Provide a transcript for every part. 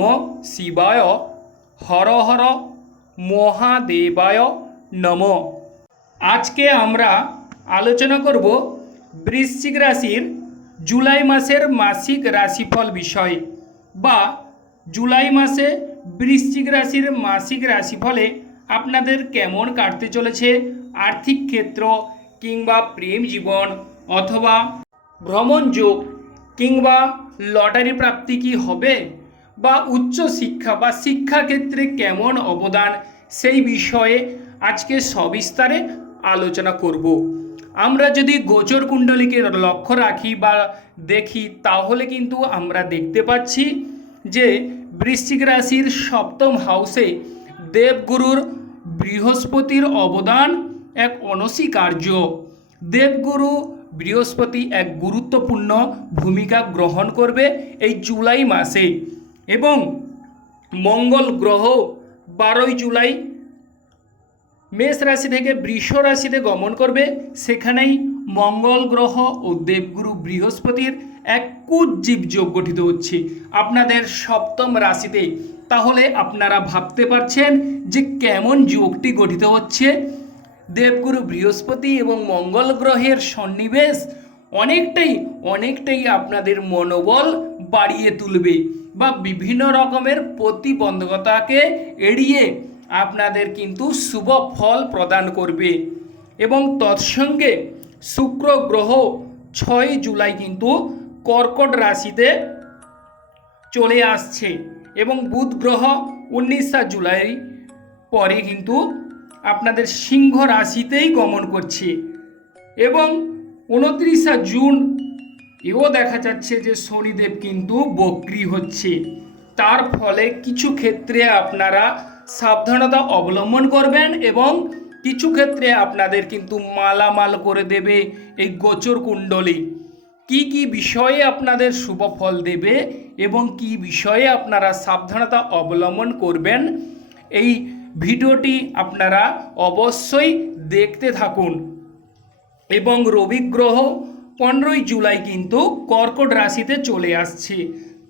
নম শিবায় হর হর মহাদেবায় নম আজকে আমরা আলোচনা করব বৃশ্চিক রাশির জুলাই মাসের মাসিক রাশিফল বিষয়ে বা জুলাই মাসে বৃশ্চিক রাশির মাসিক রাশিফলে আপনাদের কেমন কাটতে চলেছে, আর্থিক ক্ষেত্র কিংবা প্রেম জীবন অথবা ভ্রমণ যোগ কিংবা লটারি প্রাপ্তি কি হবে? বা উচ্চ শিক্ষা বা শিক্ষাক্ষেত্রে কেমন অবদান সেই বিষয়ে আজকে সবিস্তারে আলোচনা করব। আমরা যদি গোচর কুণ্ডলীকে লক্ষ্য রাখি বা দেখি, তাহলে কিন্তু আমরা দেখতে পাচ্ছি যে বৃশ্চিক রাশির সপ্তম হাউসে দেবগুরুর বৃহস্পতির অবদান এক অনস্বীকার্য। দেবগুরু বৃহস্পতি এক গুরুত্বপূর্ণ ভূমিকা গ্রহণ করবে এই জুলাই মাসে। এবং মঙ্গল গ্রহ বারোই জুলাই মেষ রাশি থেকে বৃষ রাশিতে গমন করবে। সেখানেই মঙ্গল গ্রহ ও দেবগুরু বৃহস্পতির এক কুজ্জীব যোগ গঠিত হচ্ছে। আপনাদের সপ্তম রাশিতে। তাহলে আপনারা ভাবতে পারছেন যে কেমন যোগটি গঠিত হচ্ছে। দেবগুরু বৃহস্পতি এবং মঙ্গল গ্রহের সন্নিবেশ অনেকটাই অনেকটাই আপনাদের মনোবল বাড়িয়ে তুলবে। বা বিভিন্ন রকমের প্রতিবন্ধকতাকে এড়িয়ে আপনাদের কিন্তু শুভ ফল প্রদান করবে। এবং তৎসঙ্গে শুক্র গ্রহ ছয় জুলাই কিন্তু কর্কট রাশিতে চলে আসছে এবং বুধ গ্রহ উনিশা জুলাই পরে কিন্তু আপনাদের সিংহ রাশিতেই গমন করছে। এবং উনত্রিশা জুন এও দেখা যাচ্ছে যে শনিদেব কিন্তু বক্রি হচ্ছে। তার ফলে কিছু ক্ষেত্রে আপনারা সাবধানতা অবলম্বন করবেন এবং কিছু ক্ষেত্রে আপনাদের কিন্তু মালামাল করে দেবে এই গোচর কুণ্ডলী। কি কি বিষয়ে আপনাদের শুভ ফল দেবে এবং কি বিষয়ে আপনারা সাবধানতা অবলম্বন করবেন, এই ভিডিওটি আপনারা অবশ্যই দেখতে থাকুন। এবং রবি গ্রহ পনেরোই জুলাই কিন্তু কর্কট রাশিতে চলে আসছে।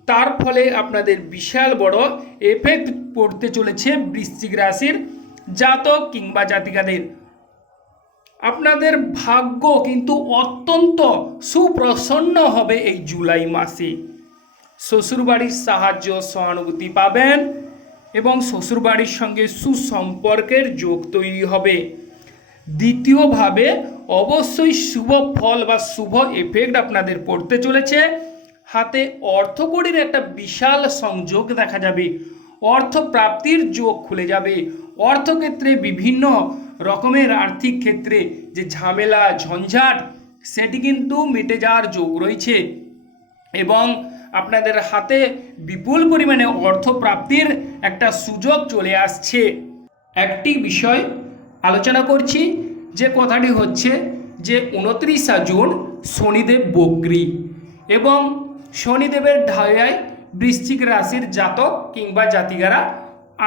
তার ফলে আপনাদের বিশাল বড় এফেক্ট পড়তে চলেছে বৃশ্চিক রাশির জাতক কিংবা জাতিকাদের। আপনাদের ভাগ্য কিন্তু অত্যন্ত সুপ্রসন্ন হবে এই জুলাই মাসে। শ্বশুরবাড়ির সাহায্য, সহানুভূতি পাবেন এবং শ্বশুরবাড়ির সঙ্গে সুসম্পর্কের যোগ তৈরি হবে। দ্বিতীয়ভাবে অবশ্যই শুভ ফল বা শুভ এফেক্ট আপনাদের পড়তে চলেছে। হাতে অর্থকড়ির একটা বিশাল সংযোগ দেখা যাবে। অর্থ প্রাপ্তির যোগ খুলে যাবে। অর্থক্ষেত্রে বিভিন্ন রকমের আর্থিক ক্ষেত্রে যে ঝামেলা, ঝঞ্ঝাট, সেটি কিন্তু মিটে যাওয়ার যোগ রয়েছে। এবং আপনাদের হাতে বিপুল পরিমাণে অর্থ প্রাপ্তির একটা সুযোগ চলে আসছে। একটি বিষয় আলোচনা করছি। যে কথাটি হচ্ছে যে উনত্রিশা জুন শনিদেব বগ্রী এবং শনিদেবের ঢায়ায় বৃশ্চিক রাশির জাতক কিংবা জাতিকারা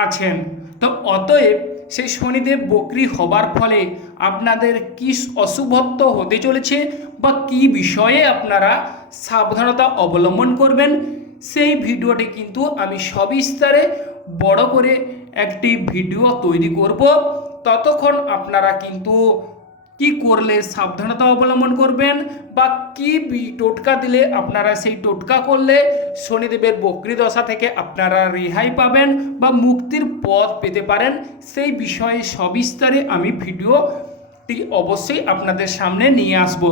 আছেন। তো অতএব সেই শনিদেব বকরি হবার ফলে আপনাদের কি অশুভত্ব হতে চলেছে বা কি বিষয়ে আপনারা সাবধানতা অবলম্বন করবেন, সেই ভিডিওটি কিন্তু আমি সবিস্তারে বড় করে একটি ভিডিও তৈরি করব। ততক্ষণ আপনারা কিন্তু কি করলে সাবধানতা অবলম্বন করবেন বা কি টোটকা দিলে আপনারা সেই টোটকা করলে শনিদেবের বক্রি দশা থেকে আপনারা রেহাই পাবেন বা মুক্তির পথ পেতে পারেন, সেই বিষয়ে সবিস্তারে আমি ভিডিওটি অবশ্যই আপনাদের সামনে নিয়ে আসব।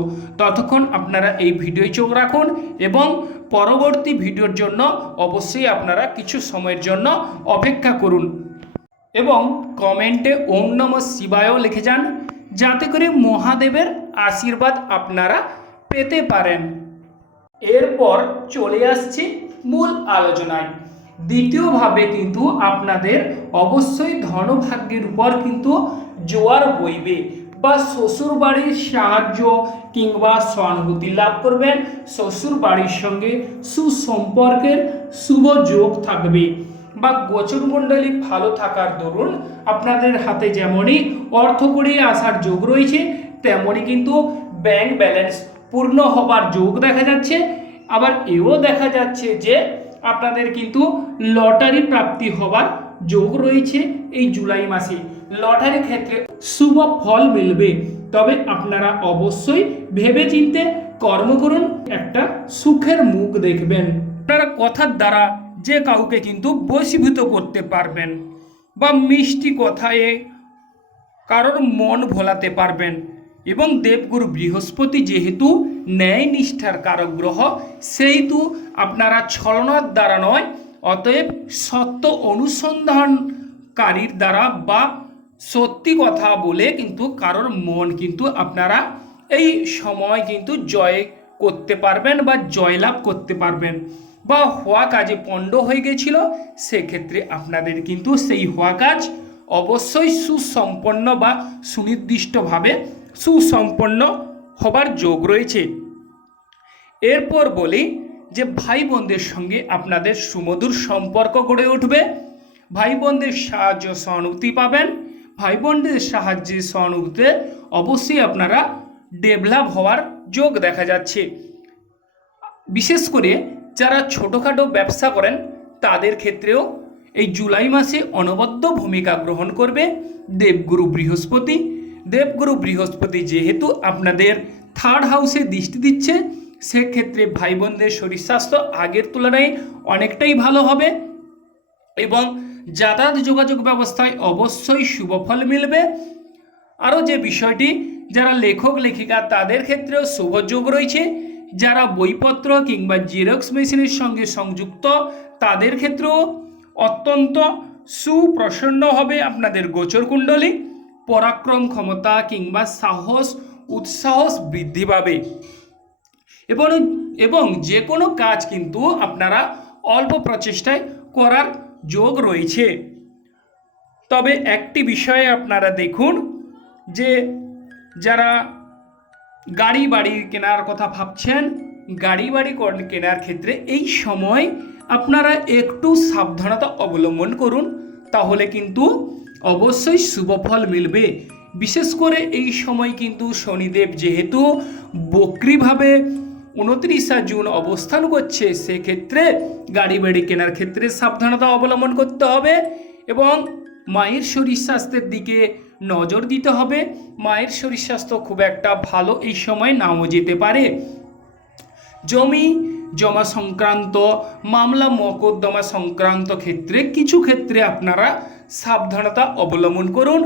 ততক্ষণ আপনারা এই ভিডিও চোখ রাখুন এবং পরবর্তী ভিডিওর জন্য অবশ্যই আপনারা কিছু সময়ের জন্য অপেক্ষা করুন। এবং কমেন্টে ওম নম শিবায়ও লিখে যান, যাতে করে মহাদেবের আশীর্বাদ আপনারা পেতে পারেন। এরপর চলে আসছি মূল আলোচনায়। দ্বিতীয়ভাবে কিন্তু আপনাদের অবশ্যই ধনভাগ্যের উপর কিন্তু জোয়ার বইবে বা শ্বশুর বাড়ির সাহায্য কিংবা সহানুভূতি লাভ করবেন। শ্বশুর বাড়ির সঙ্গে সুসম্পর্কের শুভ যোগ থাকবে। বা গোচর গোচরমণ্ডলী ভালো থাকার দরুন আপনাদের হাতে যেমনই অর্থ করে আসার যোগ রয়েছে, তেমনই কিন্তু ব্যাংক ব্যালেন্স পূর্ণ হবার যোগ দেখা যাচ্ছে। আবার এও দেখা যাচ্ছে যে আপনাদের কিন্তু লটারি প্রাপ্তি হবার যোগ রয়েছে এই জুলাই মাসে। লটারি ক্ষেত্রে শুভ ফল মিলবে, তবে আপনারা অবশ্যই ভেবে চিনতে কর্ম করুন, একটা সুখের মুখ দেখবেন। আপনারা কথার দ্বারা যে কাউকে কিন্তু বশীভূত করতে পারবেন বা মিষ্টি কথায় কারোর মন ভোলাতে পারবেন এবং দেবগুরু বৃহস্পতি যেহেতু ন্যায় নিষ্ঠার কারক গ্রহ, সেহেতু আপনারা ছলনার দ্বারা নয়, অতএব সত্য অনুসন্ধানকারীর দ্বারা বা সত্যি কথা বলে কিন্তু কারোর মন কিন্তু আপনারা এই সময় কিন্তু জয় করতে পারবেন বা জয়লাভ করতে পারবেন। বা হওয়া কাজে পণ্ড হয়ে গেছিল, সেক্ষেত্রে আপনাদের কিন্তু সেই হওয়া কাজ অবশ্যই সুসম্পন্ন বা সুনির্দিষ্টভাবে সুসম্পন্ন হবার যোগ রয়েছে। এরপর বলি যে ভাই বোনদের সঙ্গে আপনাদের সুমধুর সম্পর্ক গড়ে উঠবে। ভাই বোনদের সাহায্য সহানুভূতি পাবেন। ভাই বোনদের সাহায্যে সহানুভূতিতে অবশ্যই আপনারা ডেভেলপ হওয়ার যোগ দেখা যাচ্ছে। বিশেষ করে যারা ছোটোখাটো ব্যবসা করেন, তাদের ক্ষেত্রেও এই জুলাই মাসে অনবদ্য ভূমিকা গ্রহণ করবে দেবগুরু বৃহস্পতি। দেবগুরু বৃহস্পতি যেহেতু আপনাদের থার্ড হাউসে দৃষ্টি দিচ্ছে, সেক্ষেত্রে ভাই বোনদের শরীর স্বাস্থ্য আগের তুলনায় অনেকটাই ভালো হবে এবং যাতায়াত যোগাযোগ ব্যবস্থায় অবশ্যই শুভ ফল মিলবে। আরও যে বিষয়টি, যারা লেখক, লেখিকা, তাদের ক্ষেত্রেও শুভ যোগ রয়েছে। যারা বইপত্র কিংবা জেরক্স মেশিনের সঙ্গে সংযুক্ত, তাদের ক্ষেত্রেও অত্যন্ত সুপ্রসন্ন হবে আপনাদের গোচর কুণ্ডলী। পরাক্রম ক্ষমতা কিংবা সাহস উৎসাহ বৃদ্ধি পাবে। এবং এবং যে কোনো কাজ কিন্তু আপনারা অল্প প্রচেষ্টায় করার যোগ রয়েছে। তবে একটি বিষয়ে আপনারা দেখুন যে, যারা গাড়ি বাড়ি কেনার কথা ভাবছেন গাড়ি বাড়ি কেনার ক্ষেত্রে এই সময় আপনারা একটু সাবধানতা অবলম্বন করুন, তাহলে কিন্তু অবশ্যই শুভ ফল মিলবে। বিশেষ করে এই সময় কিন্তু শনিদেব যেহেতু বক্রিভাবে উনত্রিশা জুন অবস্থান করছে, সেক্ষেত্রে গাড়ি বাড়ি কেনার ক্ষেত্রে সাবধানতা অবলম্বন করতে হবে এবং মায়ের শরীর স্বাস্থ্যের দিকে নজর দিতে হবে। মায়ের শরীর স্বাস্থ্য খুব একটা ভালো এই সময় নাও যেতে পারে। জমি, জমা সংক্রান্ত, মামলা, মকদ্দমা সংক্রান্ত ক্ষেত্রে কিছু ক্ষেত্রে আপনারা সাবধানতা অবলম্বন করুন।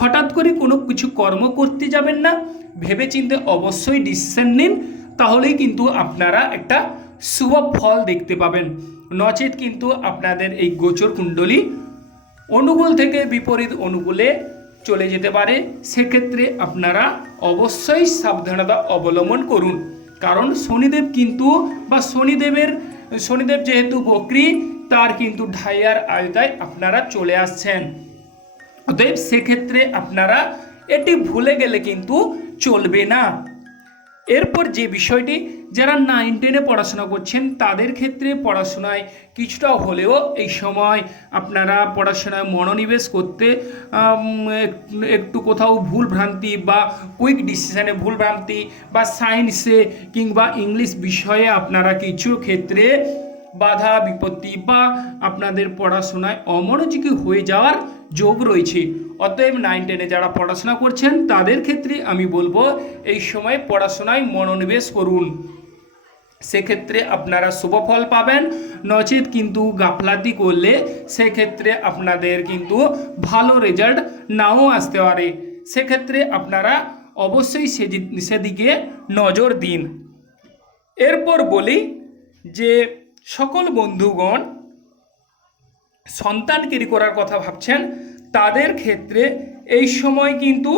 হঠাৎ করে কোনো কিছু কর্ম করতে যাবেন না। ভেবে ভেবেচিন্তে অবশ্যই ডিসিশন নিন, তাহলেই কিন্তু আপনারা একটা শুভ ফল দেখতে পাবেন। নচেত কিন্তু আপনাদের এই গোচর কুণ্ডলী অনুকূল থেকে বিপরীত অনুকূলে চলে যেতে পারে, সেক্ষেত্রে আপনারা অবশ্যই সাবধানতা অবলম্বন করুন। কারণ শনিদেব কিন্তু, বা শনিদেবের, শনিদেব যেহেতু বকরি, তার কিন্তু ঢাইয়ার আয়তায় আপনারা চলে আসছেন। অতএব সেক্ষেত্রে আপনারা এটি ভুলে গেলে কিন্তু চলবে না। এরপর যে বিষয়টি, যারা নাইন টেনে পড়াশোনা করছেন, তাদের ক্ষেত্রে পড়াশোনায় কিছুটা হলেও এই সময় আপনারা পড়াশোনায় মনোনিবেশ করতে একটু কোথাও ভুল ভ্রান্তি বা কুইক ডিসিশানে ভুল ভ্রান্তি বা সায়েন্সে কিংবা ইংলিশ বিষয়ে আপনারা কিছু ক্ষেত্রে বাধা, বিপত্তি বা আপনাদের পড়াশোনায় অমনোযোগী হয়ে যাওয়ার যোগ রয়েছে। অতএব নাইন টেনে যারা পড়াশোনা করছেন, তাদের ক্ষেত্রে আমি বলব, এই সময় পড়াশোনায় মনোনিবেশ করুন। সেক্ষেত্রে আপনারা শুভ ফল পাবেন। নচেত কিন্তু গাফলাতি করলে সেক্ষেত্রে আপনাদের কিন্তু ভালো রেজাল্ট নাও আসতে পারে। সেক্ষেত্রে আপনারা অবশ্যই সেদি- সেদিকে নজর দিন। এরপর বলি যে সকল বন্ধুগণ সন্তানকেরি করার কথা ভাবছেন, তাদের ক্ষেত্রে এই সময় কিন্তু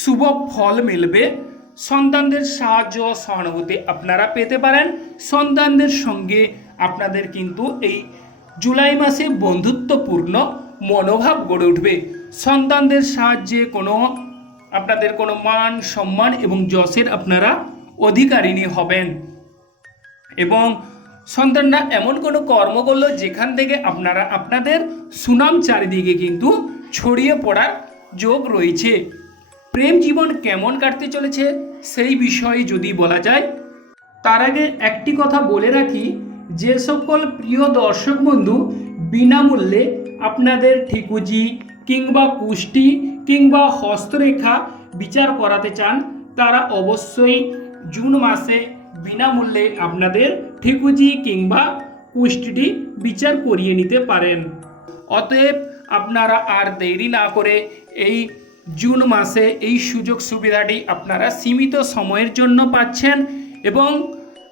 শুভ ফল মিলবে। সন্তানদের সাহায্য সহানুভূতি আপনারা পেতে পারেন। সন্তানদের সঙ্গে আপনাদের কিন্তু এই জুলাই মাসে বন্ধুত্বপূর্ণ মনোভাব গড়ে উঠবে। সন্তানদের সাহায্যে কোনো আপনাদের কোনো মান সম্মান এবং যশের আপনারা অধিকারিণী হবেন। এবং সন্তানরা এমন কোনো কর্ম করল যেখান থেকে আপনারা আপনাদের সুনাম চারিদিকে কিন্তু ছড়িয়ে পড়ার যোগ রয়েছে। প্রেম জীবন কেমন কাটতে চলেছে সেই বিষয়ে যদি বলা যায়, তার আগে একটি কথা বলে রাখি, যে সকল প্রিয় দর্শক বন্ধু বিনামূল্যে আপনাদের ঠিকুজি কিংবা কুষ্টি কিংবা হস্তরেখা বিচার করাতে চান, তারা অবশ্যই জুন মাসে বিনামূল্যে আপনাদের ঠিকুজি কিংবা কুষ্টিটি বিচার করিয়ে নিতে পারেন। অতএব আপনারা আর দেরি না করে এই জুন মাসে এই সুযোগ সুবিধাটি আপনারা সীমিত সময়ের জন্য পাচ্ছেন এবং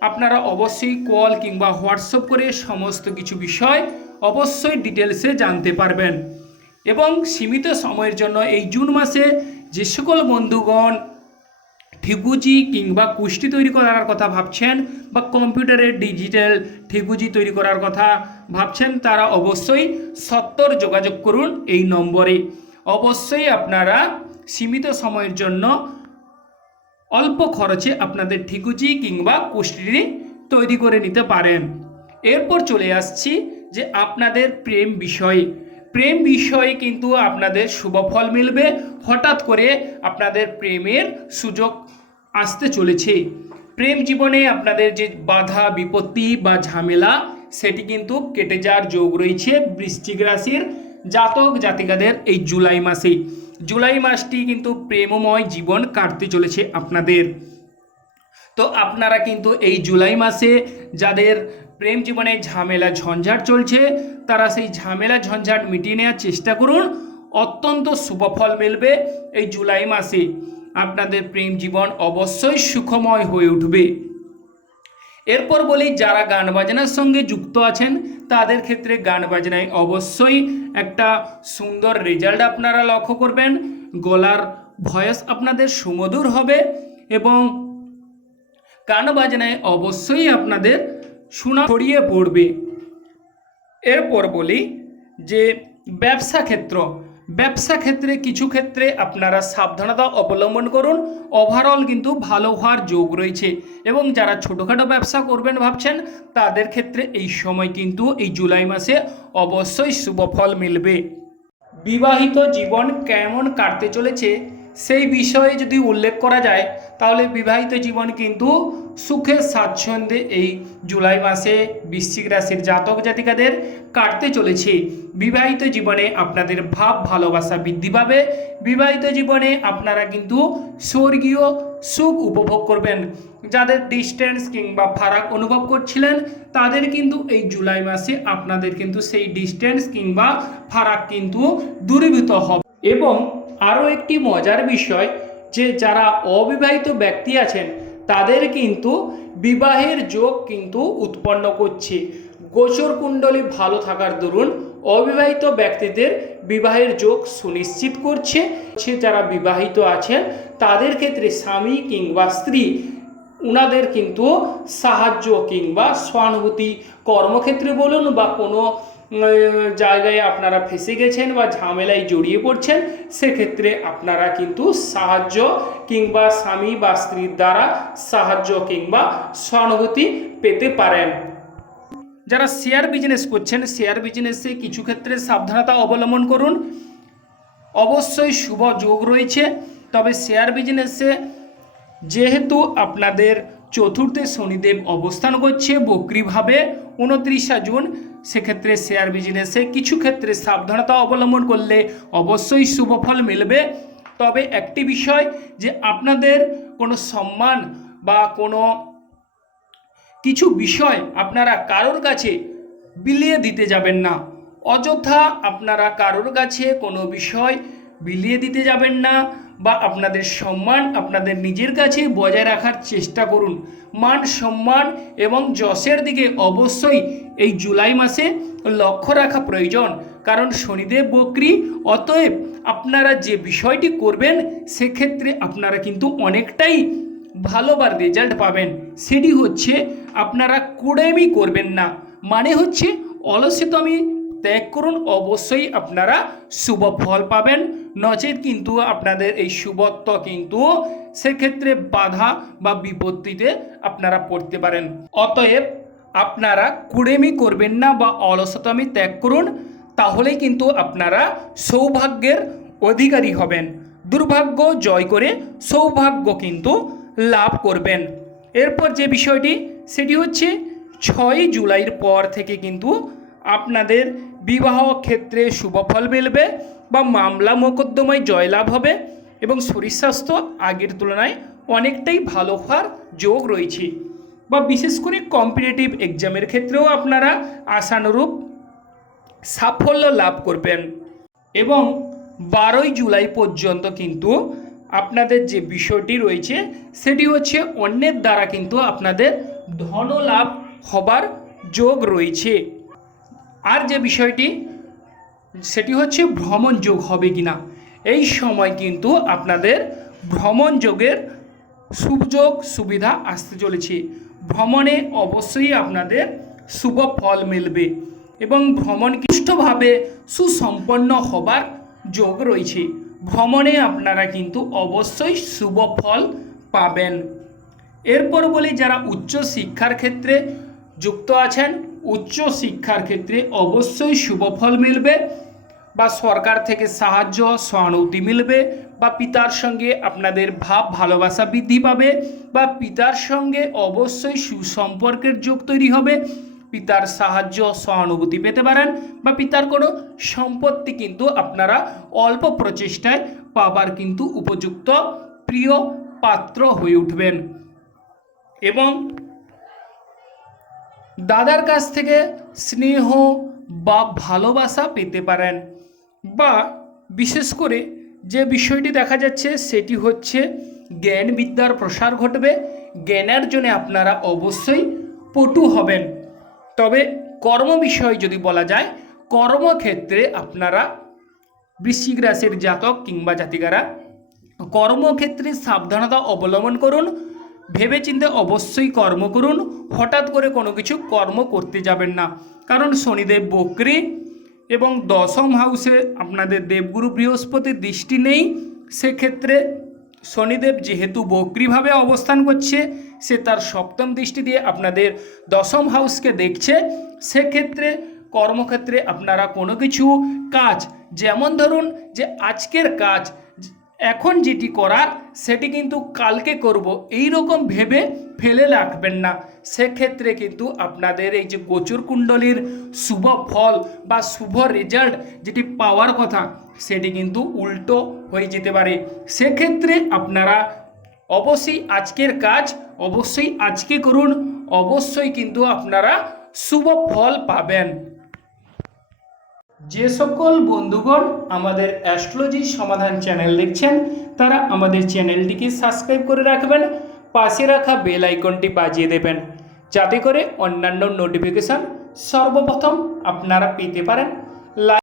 আপনারা অবশ্যই কল কিংবা হোয়াটসঅ্যাপ করে সমস্ত কিছু বিষয় অবশ্যই ডিটেলসে জানতে পারবেন। এবং সীমিত সময়ের জন্য এই জুন মাসে যে সকল বন্ধুগণ ঠিকুজি কিংবা কুষ্টি তৈরি করার কথা ভাবছেন বা কম্পিউটারের ডিজিটাল ঠিকুজি তৈরি করার কথা ভাবছেন, তারা অবশ্যই সত্তর যোগাযোগ করুন এই নম্বরে। অবশ্যই আপনারা সীমিত সময়ের জন্য অল্প খরচে আপনাদের ঠিকুজি কিংবা কুষ্টি তৈরি করে নিতে পারেন। এরপর চলে আসছি যে আপনাদের প্রেম বিষয়ে। প্রেম বিষয়ে কিন্তু আপনাদের শুভ ফল মিলবে। হঠাৎ করে আপনাদের প্রেমের সুযোগ আসতে চলেছে। প্রেম জীবনে আপনাদের যে বাধা, বিপত্তি বা ঝামেলা, সেটি কিন্তু কেটে যাওয়ার যোগ রয়েছে বৃশ্চিক রাশির জাতক জাতিকাদের এই জুলাই মাসে। জুলাই মাসটি কিন্তু প্রেমময় জীবন কাটতে চলেছে আপনাদের। তো আপনারা কিন্তু এই জুলাই মাসে যাদের প্রেম জীবনে ঝামেলা ঝঞ্ঝাট চলছে, তারা সেই ঝামেলা ঝঞ্ঝাট মিটিয়ে নেওয়ার চেষ্টা করুন। অত্যন্ত শুভফল মিলবে এই জুলাই মাসে। আপনাদের প্রেম জীবন অবশ্যই সুখময় হয়ে উঠবে। এরপর বলি, যারা গান বাজনার সঙ্গে যুক্ত আছেন, তাদের ক্ষেত্রে গান বাজনায় অবশ্যই একটা সুন্দর রেজাল্ট আপনারা লক্ষ্য করবেন। গলার ভয়েস আপনাদের সুমধুর হবে এবং গান বাজনায় অবশ্যই আপনাদের শোনা ছড়িয়ে পড়বে। এরপর বলি যে ব্যবসা ক্ষেত্র ব্যবসা ক্ষেত্রে, কিছু ক্ষেত্রে আপনারা সাবধানতা অবলম্বন করুন। ওভারঅল কিন্তু ভালো হওয়ার যোগ রয়েছে এবং যারা ছোটোখাটো ব্যবসা করবেন ভাবছেন, তাদের ক্ষেত্রে এই সময় কিন্তু এই জুলাই মাসে অবশ্যই শুভ ফল মিলবে। বিবাহিত জীবন কেমন কাটতে চলেছে? সেই বিষয়ে যদি উল্লেখ করা যায়, তাহলে বিবাহিত জীবন কিন্তু সুখে স্বাচ্ছন্দ্যে এই জুলাই মাসে বৃশ্চিক রাশির জাতক জাতিকাদের কাটতে চলেছে। বিবাহিত জীবনে আপনাদের ভাব ভালোবাসা বৃদ্ধি পাবে। বিবাহিত জীবনে আপনারা কিন্তু স্বর্গীয় সুখ উপভোগ করবেন। যাদের ডিস্টেন্স কিংবা ফারাক অনুভব করছিলেন, তাদের কিন্তু এই জুলাই মাসে আপনাদের কিন্তু সেই ডিস্টেন্স কিংবা ফারাক কিন্তু দূরীভূত হবে। এবং আরও একটি মজার বিষয় যে যারা অবিবাহিত ব্যক্তি আছেন, তাদের কিন্তু বিবাহের যোগ কিন্তু উৎপন্ন করছে। গোচর কুণ্ডলী ভালো থাকার দরুন অবিবাহিত ব্যক্তিদের বিবাহের যোগ সুনিশ্চিত করছে। সে যারা বিবাহিত আছেন, তাদের ক্ষেত্রে স্বামী কিংবা স্ত্রী, উনাদের কিন্তু সাহায্য কিংবা সহানুভূতি কর্মক্ষেত্রে বলুন বা কোনো জায়গায় আপনারা ফেসে গেছেন বা ঝামেলায় জড়িয়ে পড়ছেন, সেক্ষেত্রে আপনারা কিন্তু সাহায্য কিংবা স্বামী বা স্ত্রীর দ্বারা সাহায্য কিংবা সহানুভূতি পেতে পারেন। যারা শেয়ার বিজনেস করছেন শেয়ার বিজনেসে কিছু ক্ষেত্রে সাবধানতা অবলম্বন করুন। অবশ্যই শুভ যোগ রয়েছে, তবে শেয়ার বিজনেসে যেহেতু আপনাদের চতুর্থে শনিদেব অবস্থান করছে বক্রিভাবে উনত্রিশা জুন। সেক্ষেত্রে শেয়ার বিজনেসে কিছু ক্ষেত্রে সাবধানতা অবলম্বন করলে অবশ্যই শুভ ফল মিলবে। তবে একটি বিষয় যে আপনাদের কোনো সম্মান বা কোনো কিছু বিষয় আপনারা কারোর কাছে বিলিয়ে দিতে যাবেন না। অযথা আপনারা কারোর কাছে কোনো বিষয় বিলিয়ে দিতে যাবেন না বা আপনাদের সম্মান আপনাদের নিজের কাছে বজায় রাখার চেষ্টা করুন। মান সম্মান এবং যশের দিকে অবশ্যই এই জুলাই মাসে লক্ষ্য রাখা প্রয়োজন। কারণ শনিদেব বক্রি, অতএব আপনারা যে বিষয়টি করবেন, সেক্ষেত্রে আপনারা কিন্তু অনেকটাই ভালোবার রেজাল্ট পাবেন। সেটি হচ্ছে আপনারা কুড়েমি করবেন না। মানে হচ্ছে অলসিতমি ত্যাগ করুন। অবশ্যই আপনারা শুভ ফল পাবেন। নচেত কিন্তু আপনাদের এই শুভত্ব কিন্তু সেক্ষেত্রে বাধা বা বিপত্তিতে আপনারা পড়তে পারেন। অতএব আপনারা কুড়েমি করবেন না বা অলসতামি ত্যাগ করুন তাহলেই কিন্তু আপনারা সৌভাগ্যের অধিকারী হবেন। দুর্ভাগ্য জয় করে সৌভাগ্য কিন্তু লাভ করবেন। এরপর যে বিষয়টি, সেটি হচ্ছে ছয় জুলাইয়ের পর থেকে কিন্তু আপনাদের বিবাহ ক্ষেত্রে শুভফল মিলবে বা মামলা মোকদ্দমায় জয়লাভ হবে এবং শরীর স্বাস্থ্য আগের তুলনায় অনেকটাই ভালো হওয়ার যোগ রয়েছে। বা বিশেষ করে কম্পিটিটিভ এক্সামের ক্ষেত্রেও আপনারা আশানুরূপ সাফল্য লাভ করবেন। এবং বারোই জুলাই পর্যন্ত কিন্তু আপনাদের যে বিষয়টি রয়েছে, সেটি হচ্ছে অন্যের দ্বারা কিন্তু আপনাদের ধন লাভ হবার যোগ রয়েছে। আর যে বিষয়টি, সেটি হচ্ছে ভ্রমণ যোগ হবে কিনা। এই সময় কিন্তু আপনাদের ভ্রমণ যোগের সুযোগ সুবিধা আসতে চলেছে। ভ্রমণে অবশ্যই আপনাদের শুভ ফল মিলবে এবং ভ্রমণ সুষ্ঠুভাবে সুসম্পন্ন হবার যোগ রয়েছে। ভ্রমণে আপনারা কিন্তু অবশ্যই শুভ ফল পাবেন। এরপর বলি, যারা উচ্চ শিক্ষার ক্ষেত্রে যুক্ত আছেন উচ্চ শিক্ষার ক্ষেত্রে অবশ্যই শুভ ফল মিলবে বা সরকার থেকে সাহায্য, সহানুভূতি মিলবে বা পিতার সঙ্গে আপনাদের ভাব, ভালোবাসা বৃদ্ধি পাবে বা পিতার সঙ্গে অবশ্যই সুসম্পর্কের যোগ তৈরি হবে। পিতার সাহায্য, সহানুভূতি পেতে পারেন বা পিতার কোনো সম্পত্তি কিন্তু আপনারা অল্প প্রচেষ্টায় পাবার কিন্তু উপযুক্ত প্রিয় পাত্র হয়ে উঠবেন। এবং দাদার কাছ থেকে স্নেহ বা ভালোবাসা পেতে পারেন বা বিশেষ করে যে বিষয়টি দেখা যাচ্ছে সেটি হচ্ছে জ্ঞান বিদ্যার প্রসার ঘটবে। জ্ঞানের জন্য আপনারা অবশ্যই পটু হবেন। তবে কর্ম বিষয় যদি বলা যায়, কর্মক্ষেত্রে আপনারা বৃশ্চিক রাশির জাতক কিংবা জাতিকারা কর্মক্ষেত্রে সাবধানতা অবলম্বন করুন। ভেবেচিন্তে অবশ্যই কর্ম করুন, হঠাৎ করে কোনো কিছু কর্ম করতে যাবেন না। কারণ শনিদেব বক্রি এবং দশম হাউসে আপনাদের দেবগুরু বৃহস্পতির দৃষ্টি নেই, সেক্ষেত্রে শনিদেব যেহেতু বক্রিভাবে অবস্থান করছে, সে তার সপ্তম দৃষ্টি দিয়ে আপনাদের দশম হাউসকে দেখছে, সেক্ষেত্রে কর্মক্ষেত্রে আপনারা কোনো কিছু কাজ, যেমন ধরুন যে আজকের কাজ এখন যেটি করার, সেটি কিন্তু কালকে করব। এই রকম ভেবে ফেলে রাখবেন না। সেক্ষেত্রে কিন্তু আপনাদের এই যে গোচর কুণ্ডলীর শুভ ফল বা শুভ রেজাল্ট যেটি পাওয়ার কথা, সেটি কিন্তু উল্টো হয়ে যেতে পারে। সেক্ষেত্রে আপনারা অবশ্যই আজকের কাজ অবশ্যই আজকে করুন। অবশ্যই কিন্তু আপনারা শুভ ফল পাবেন। যে সকল বন্ধুগণ আমাদের অ্যাস্ট্রোলজি সমাধান চ্যানেল দেখছেন, তারা আমাদের চ্যানেলটিকে সাবস্ক্রাইব করে রাখবেন, পাশে রাখা বেল আইকনটি বাজিয়ে দেবেন, যাতে করে অন্যান্য নোটিফিকেশান সর্বপ্রথম আপনারা পেতে পারেন।